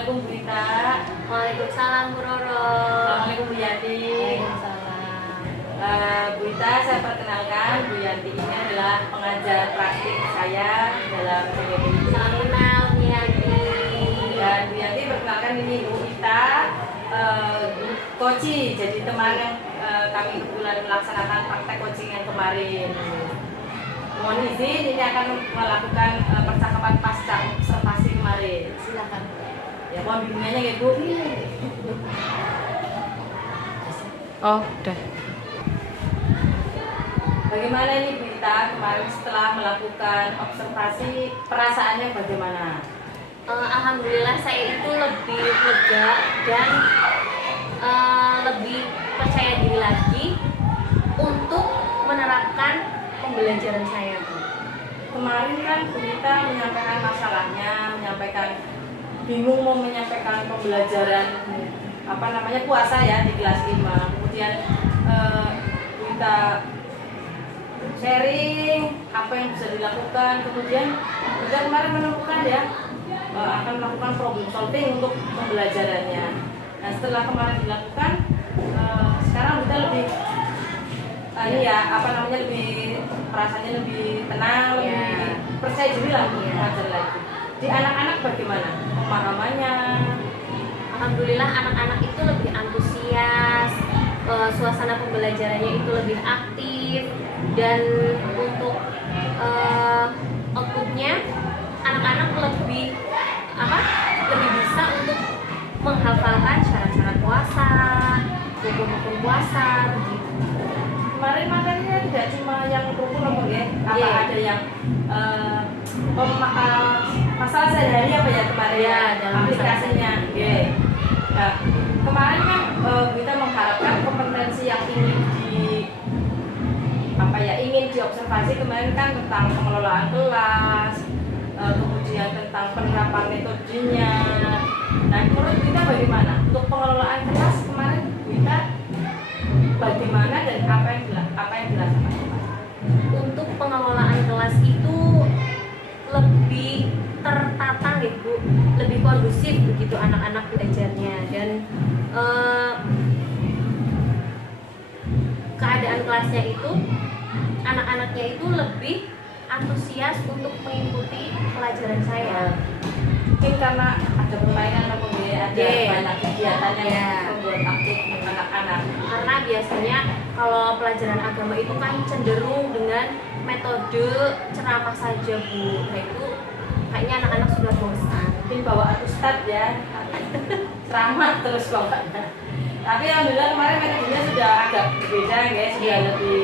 Assalamualaikum Bu Ita. Waalaikumsalam Bu Roro. Assalamualaikum Bu Yanti. Waalaikumsalam. Bu Ita, saya perkenalkan Bu Yanti ini adalah pengajar praktik saya dalam PDPI. Salam kenal Bu Yanti. Dan Bu Yanti perkenalkan ini Bu Ita, coaching. Jadi teman yang kami kebetulan melaksanakan praktek coaching yang kemarin. Mohon izin, ini akan melakukan percakapan pasca observasi kemarin. Silakan. Ya, mohon bimbingannya ya Bu. Oh, udah. Bagaimana ini Bu Ita kemarin setelah melakukan observasi, perasaannya bagaimana? Alhamdulillah saya itu lebih lega dan lebih percaya diri lagi untuk menerapkan pembelajaran saya, Bu. Kemarin kan Bu Ita menyampaikan masalahnya, bingung mau menyampaikan pembelajaran puasa ya di kelas 5. Kemudian Bu Ita sharing apa yang bisa dilakukan. Kemudian kita kemarin menemukan ya akan melakukan problem solving untuk pembelajarannya. Nah, setelah kemarin dilakukan, sekarang kita lebih lebih perasaannya lebih tenang, lebih percaya diri lah untuk belajar lagi. Di anak-anak bagaimana pemahamannya? Alhamdulillah anak-anak itu lebih antusias, suasana pembelajarannya itu lebih aktif, dan untuk outputnya anak-anak lebih bisa untuk menghafalkan syarat-syarat puasa, rukun-rukun puasa begitu. Kemarin materinya tidak cuma yang rukun ya, ada yang masalah sehari-hari ya kemarin ya dalam aplikasinya. Nah, kemarin kan kita mengharapkan kompetensi yang ingin diobservasi kemarin kan tentang pengelolaan kelas, kemudian tentang penerapan metodenya. Nah, menurut kita bagaimana untuk pengelolaan kelas kemarin kita bagaimana dan apa yang dirasakan? Untuk pengelolaan kelas itu lebih tertata gitu, Bu, lebih kondusif begitu anak-anak belajarnya, dan keadaan kelasnya itu anak-anaknya itu lebih antusias untuk mengikuti pelajaran saya. Mungkin karena ada permainan atau ada banyak kegiatan yang membuat aktif anak-anak. Karena biasanya kalau pelajaran agama itu kan cenderung dengan metode ceramah saja, Bu. Nah itu kayaknya anak-anak sudah bosan. Mungkin bawaan ustadz ya, ceramah terus bawanya. Tapi alhamdulillah kemarin metodenya sudah agak berbeda guys, sudah lebih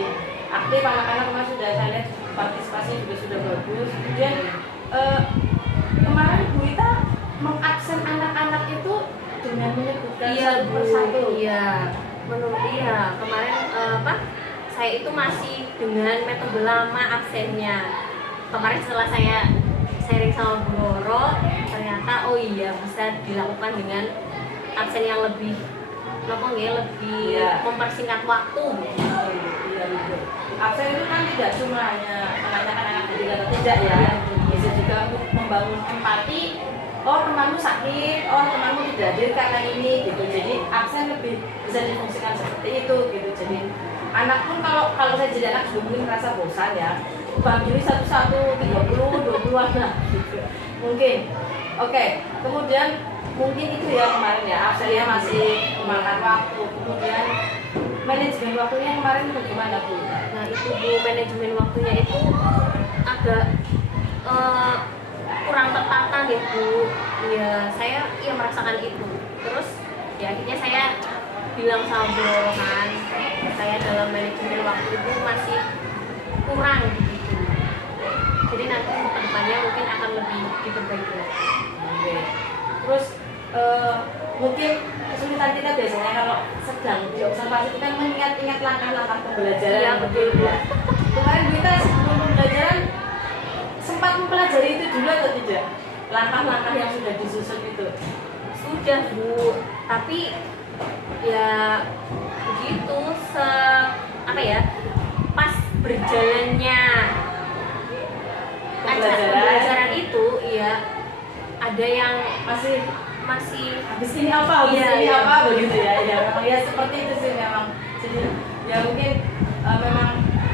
aktif anak-anak. Kemarin sudah saya lihat partisipasi juga sudah bagus. Kemudian kemarin Bu Ita mengabsen anak-anak itu dengan menyebutkan satu persatu. Kemarin saya itu masih dengan metode lama absennya. Kemarin setelah saya sharing sama Bu Roro, ternyata bisa dilakukan dengan absen yang lebih mempersingkat waktu. Absen itu kan tidak cuma hanya menanyakan anak jadi atau tidak ya, bisa juga untuk membangun empati. Oh, temanmu sakit, oh temanmu tidak hadir karena ini gitu. Jadi absen lebih bisa difungsikan seperti itu gitu. Jadi anak pun kalau saya jadi anak juga mungkin merasa bosan ya, bagi satu-satu 30, 20-an lah gitu. Mungkin. Oke, kemudian mungkin itu ya kemarin ya, absennya masih memakan waktu. Kemudian manajemen waktunya kemarin bagaimana Bu? Nah itu Bu, manajemen waktunya itu agak kurang tertata gitu. Ya saya merasakan itu. Terus ya akhirnya saya bilang sama Bu Roro kan, saya dalam manajemen waktu itu masih kurang gitu. Jadi nanti ke depannya mungkin akan lebih diperbaiki lagi. Oke. Terus mungkin kesulitan kita biasanya kalau sedang diobservasi itu kan mengingat-ingat langkah-langkah pembelajaran. Iya betul Bu. Kemarin kita sebelum pembelajaran sempat mempelajari itu dulu atau tidak? Langkah-langkah yang sudah disusun itu? Sudah Bu, tapi ya begitu pas berjalannya pembelajaran itu ya ada yang masih masih habis ini apa, habis Iya, ini iya. apa begitu ya. Ya memang ya seperti itu sih memang. Jadi ya mungkin memang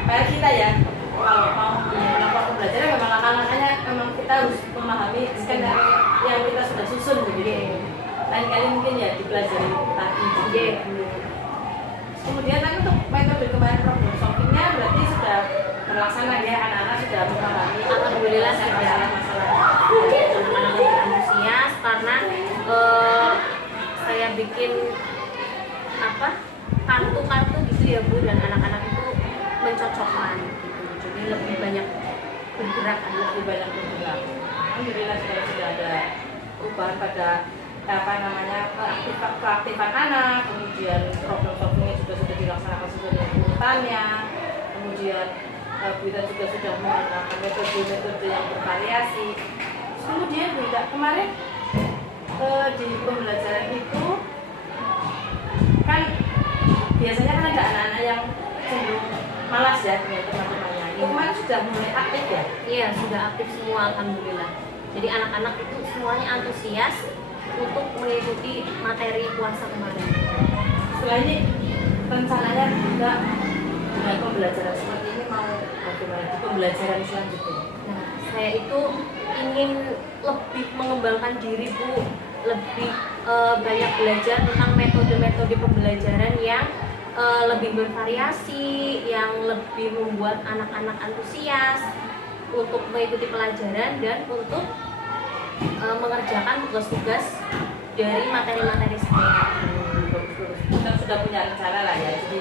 kayak kita ya kalau mau melakukan pembelajaran memang langkah-langkahnya memang kita harus memahami skenario yang kita sudah susun begitu. Lain kali mungkin ya dipelajari tadi. Iya. Kemudian kan untuk metode kemarin problem solvingnya berarti sudah terlaksana ya, anak-anak sudah memahami. Alhamdulillah sudah. masalah-masalah. Anak-anak lebih antusias karena saya bikin apa kartu-kartu gitu ya Bu, dan anak-anak itu mencocokkan gitu, jadi lebih banyak bergerak, Lebih banyak bergerak. Alhamdulillah sekarang sudah ada perubahan pada apa namanya keaktifan anak, kemudian problem solvingnya juga sudah dilaksanakan sesuai dengan urutannya, kemudian kita juga sudah menggunakan metode-metode yang bervariasi. Kemudian juga kemarin di pembelajaran itu kan biasanya kan ada anak-anak yang cenderung malas ya dengan teman-temannya. Itu kemarin sudah mulai aktif ya. Iya, sudah aktif semua alhamdulillah. Jadi anak-anak itu semuanya antusias untuk mengikuti materi puasa kemarin. Setelah ini rencananya juga dengan pembelajaran seperti ini mau bagaimana di pembelajaran selanjutnya? Nah, saya itu ingin lebih mengembangkan diri Bu, lebih banyak belajar tentang metode-metode pembelajaran yang lebih bervariasi, yang lebih membuat anak-anak antusias untuk mengikuti pelajaran dan untuk mengerjakan tugas-tugas dari materi-materi saya. Kita sudah punya rencana lah ya. Jadi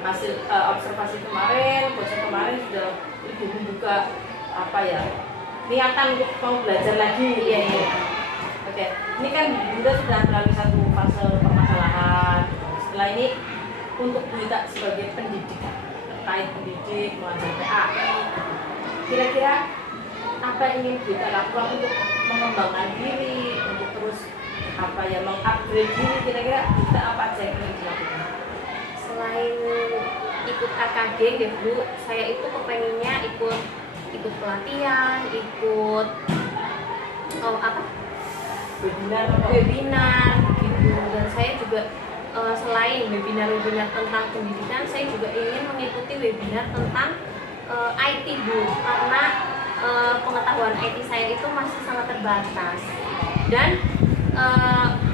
hasil observasi kemarin, proses kemarin sudah lebih membuka apa ya niatan untuk mau belajar lagi. Iya, iya. Oke, ini kan Bunda sudah melalui satu fase permasalahan. Setelah ini untuk Bunda sebagai pendidik, terkait pendidik, mengajar PAI, kira-kira apa yang ingin Bunda lakukan untuk mengembangkan diri, untuk terus apa ya mengupgrade diri, kira-kira Bunda apa aja yang ingin dilakukan? Selain ikut AKG deh Bu, saya itu kepengennya ikut pelatihan, ikut webinar gitu. Dan saya juga selain webinar tentang pendidikan, saya juga ingin mengikuti webinar tentang IT Bu, karena pengetahuan IT saya itu masih sangat terbatas. Dan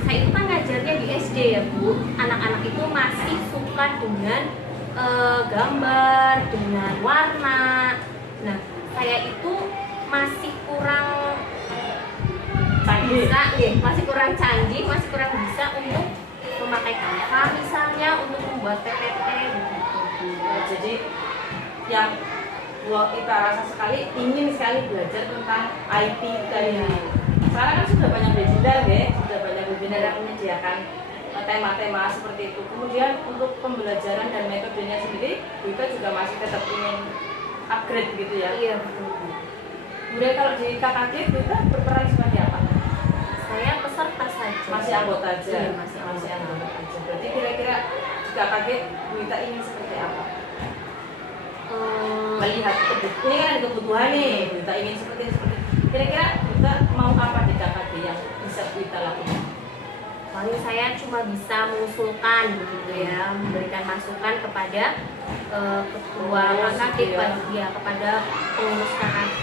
saya itu kan ngajarnya di SD ya Bu, anak-anak itu masih suka dengan gambar, dengan warna. Nah, saya itu masih kurang bisa, masih kurang canggih, masih kurang bisa untuk memakai Canva misalnya, untuk membuat PPT gitu. Jadi yang kita rasa sekali ingin sekali belajar tentang IT tadi. Sekarang kan sudah banyak webinar ya, sudah banyak webinar yang menyediakan tema-tema seperti itu. Kemudian untuk pembelajaran dan metodenya sendiri, kita juga masih tetap ingin upgrade gitu ya. Iya betul. Kemudian kalau di KKG kita berperan sebagai apa? Saya peserta saja. Masih anggota aja. Iya, masih anggota. aja. Berarti kira-kira di KKG kita ingin seperti apa? Melihat ini kan ada kebutuhan nih, kita ingin seperti kira-kira kita mau apa di KKG yang bisa kita lakukan? Paling saya cuma bisa mengusulkan begitu ya, memberikan masukan kepada ketua KKG, kepada pengurus KKG.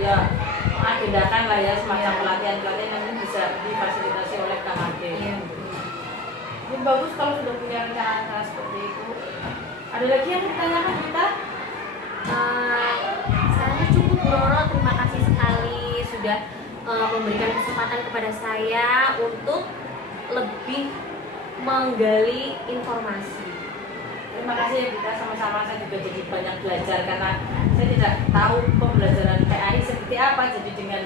Ya, mengagendakan lah ya semacam Iya. pelatihan-pelatihan yang bisa difasilitasi oleh KKG. Iya. Ini bagus kalau sudah punya rencana seperti itu. Ada lagi yang ditanyakan kita? Saya cukup Bu Roro, terima kasih sekali sudah memberikan kesempatan kepada saya untuk lebih menggali informasi. Terima kasih ya kita sama-sama, saya juga jadi banyak belajar karena saya tidak tahu pembelajaran PAI seperti apa. Jadi dengan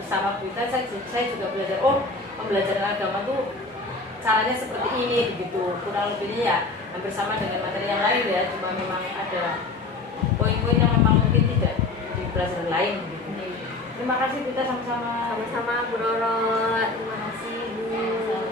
bersama Buita saya juga belajar, oh pembelajaran agama tuh caranya seperti ini begitu. Kurang lebihnya ya hampir sama dengan materi yang lain ya, cuma memang ada poin-poin yang memang mungkin tidak di pelajaran lain gitu. Terima kasih kita sama-sama. Sama-sama Bu Roro, terima kasih Bu.